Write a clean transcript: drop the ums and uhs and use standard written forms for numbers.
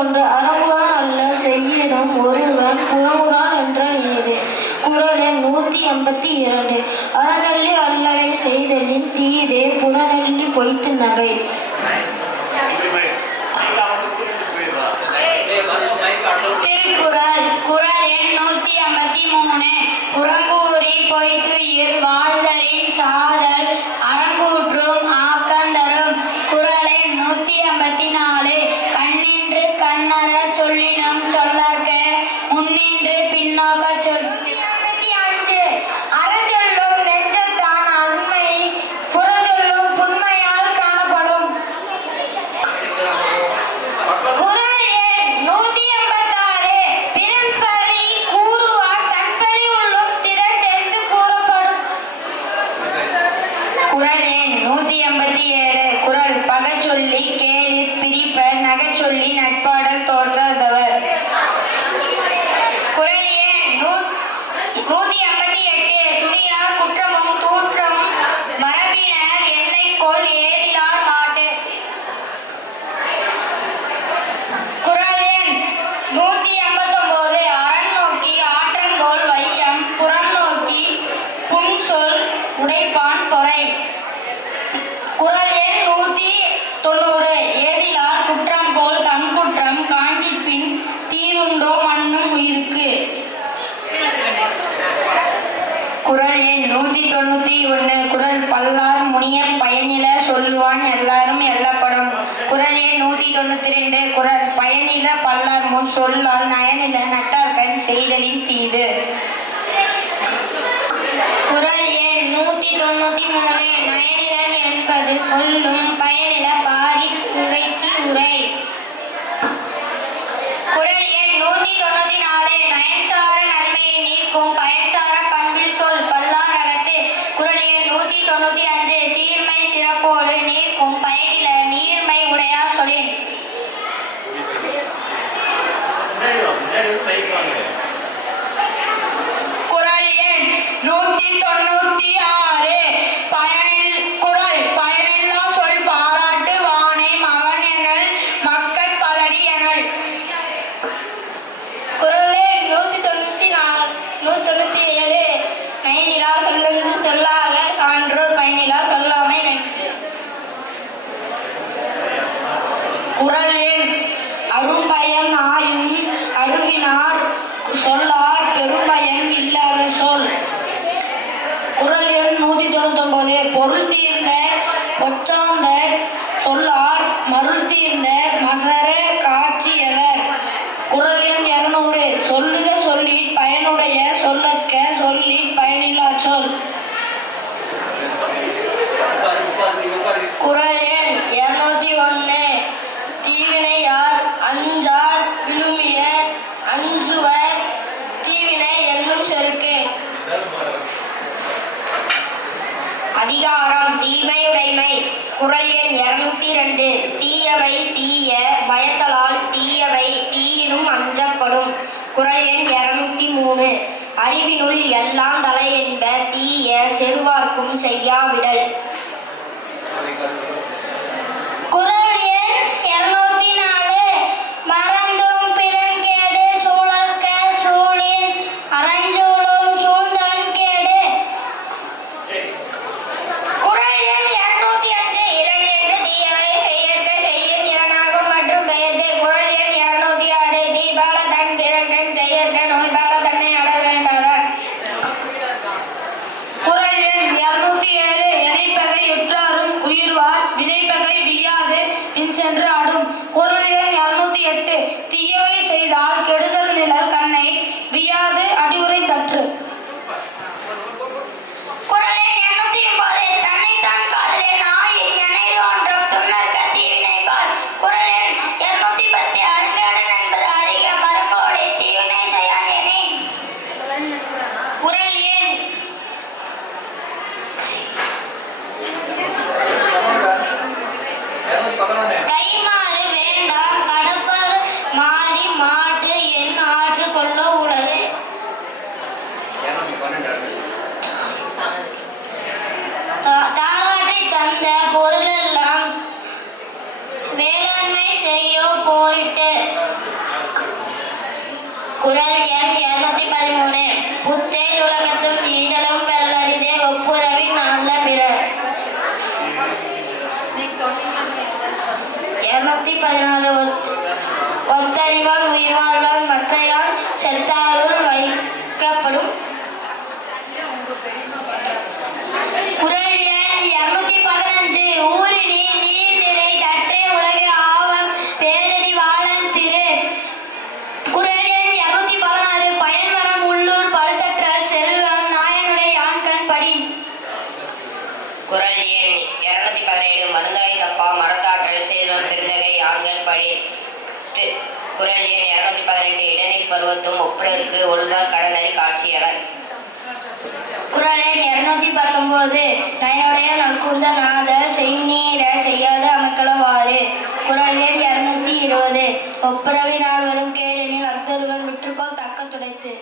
ஒன்று அறங்குவான் அல்ல செய்யினும் ஒருவன் புறங்குறான் என்ற நீதி. குறள் எண் 182. அறநெல்லி அல்லவை செய்தலின் தீதே புறநெல்லி பொய்த்து நகை. திருக்குறள். குறள் எண் 153. புறங்கூறி பொய்த்துயிர் வாழ்தலின் சாதல் அறங்கூற்றும் ஆக்கந்தரும். குறள் எண் 154. கண்ணின்று கண்ணற சொல்லினும் சொல்லற்க முன்னின்று பின்னோக்க சொல். 155. அறஞ்சொல்லும் நெஞ்சத்தான் அண்மை புறஞ்சொல்லும் புன்மையால் காணப்படும். குறள் எண் 156. பிறன்பழி கூறுவார் தன்பழி உள்ளும் திறந்தெடுத்து கூறப்படும். குறள் எண் 157. குறள் பகச்சொல்லி கேளிர் பிரிப்பர் நகைச்சொல்லி நட்பாடல் தோன்றாதவர். குறள் எண் 158. துணியார் குற்றமும் தூற்றமும் மரபினர் எண்ணெய்கோள் ஏதிலார் மாட்டு. குறள் எண் 159. அரண் நோக்கி ஆற்றங்கோல் வையம் புறம் நோக்கி புன்சொல் உடைப்பான் பொறை. குறள் எண் 190. ஏதிலார் குற்றம் போல் தம் குற்றம் காண்கிற்பின் தீதுண்டோ மண்ணும் உயிருக்கு. குறள் எண் 191. குறள் பல்லார் முனிய பயனில சொல்லுவான் எல்லாரும் எல்லப்படும். குறள் எண் 192. குறள் பயனில பல்லார் முன் சொல்லால் நயனில நட்டார்கண் செய்தலின் தீது. குறள் எண் 193. நயனிலன் என்பது சொல்லும் பயனில பாரி துறைக்கு உரை. குறள் எண் 194. நயன்சார நன்மையை நீக்கும் பயன்சார பண்பில் சொல் பல்லார் அகத்து. குறள் எண் 195. சீர்மை சிறப்போடு நீக்கும் பயனில நீர்மை உடையார் சொலின். குறள் எண் 196. குறள் பயனில்லா சொல் பாராட்டு வானை மகன் எனல் மக்கட் பலடி எனல். குறள் எண் 197. நயனிலா சொல்லென்று சொல்லாக சான்றோர் பயனிலா சொல்லாமை நன்று. குறள் எண் அரும்பயன் ஆயும் அடுவினார் சொல்லார் பெரும்பயன் இல்லாத சொல். குறள் எண் 199. பொருள் தீர்ந்த பொச்சாந்த சொல்லார் மருள் தீர்ந்த மசர காட்சியவர். குறள் எண் 200. சொல்லுக சொல்லிற் பயனுடைய சொல்லற்க சொல்லிற் பயனில்லா சொல். குறள் எண் 201. தீவினையார் அஞ்சார் விழுமிய அஞ்சுவர் தீவினை என்னும் செருக்கு. அதிகாரம் தீமையுடைமை. குறள் எண் 202. தீயவை தீய பயத்தலால் தீயவை தீயினும் அஞ்சப்படும். குறள் எண் 203. அறிவினுள் எல்லாம் தலை என்ப தீய செருவார்க்கும் செய்யாவிடல். குறள் எண் 204. மறந்தும் பிறன்கேடு சூழற்க சூழின் அறஞ்சூழும் சூழ்ந்தவன் கேடு. குறள் எண் 205. இரண்டென்று தீயவை செய்யற்க செய்யின் இரணாகும் மற்றும் பெயர்த்து. குறள் எண் 206. தீபால தன் பிறர்கண் செய்யற்க நோய்பால தன்னை அடர் வேண்டாதான். குறள் எண் 207. இணைப்பகை உற்றாரும் உயிர்வார் வினைப்பகை வியாது பின் சென்று ஆடும். குறள் எண் 208. தீயவை செய்தால் கெடுதல் நிழல் கண்ணை வியாது அடிவுரை தற்று. குறள் எண் 209. தன்னைத்தான் காலே நாயின் நினைவோன்றும் துன்னற்க தீவினைப்பால். குறள் எண் 210. அருமையுடன் என்பது அறிக மரபோடு தீவினை செய்யான் எனை. குறள் எண் கைமாறு வேண்டாம் கடப்பர் மாறி மாட்டு என் ஆற்று கொள்ள உளது. தாராட்டை தந்த பொருளெல்லாம் வேளாண்மை நன்மை செய்யோ போயிட்டு. குறள் எண் 213. புத்தேன் உலகத்தும் ஈதலும் வெள்ளரிதே ஒப்புரவின் நல்ல பிற. 214. ஒத்தறிவால் உயிர் வாழ்வால் மற்றையால் செத்தாருள் வைக்கப்படும். குறள் எண் 215. ஊரினி நீர் நிறை தற்றே உலகு ஆவம் பேரடி வாழன் திரு. குறள் எண் 216. பயன்மரம் உள்ளூர் பழுத்தற்ற செல்வம் நாயனுடைய ஆண்கண் படி. குறள் எண் 217. மருந்தாய் தப்பா மரத்தாற்றல் செல்வம் பெருந்தகை ஆண்கள் படி. குறள் எண் 218. இடனில் பருவத்தும் ஒப்புரருக்கு ஒழுத கடனறி காட்சியவர். குறள் எண் 219. நயனுடைய நல்குந்த நாத செய்நீர செய்யாத அமைக்களவாறு. குறள் எண் 220. ஒப்புரவினால் வரும் கேடெனில் அத்தொருவன் விற்றுக்கோள் தக்க துடைத்து.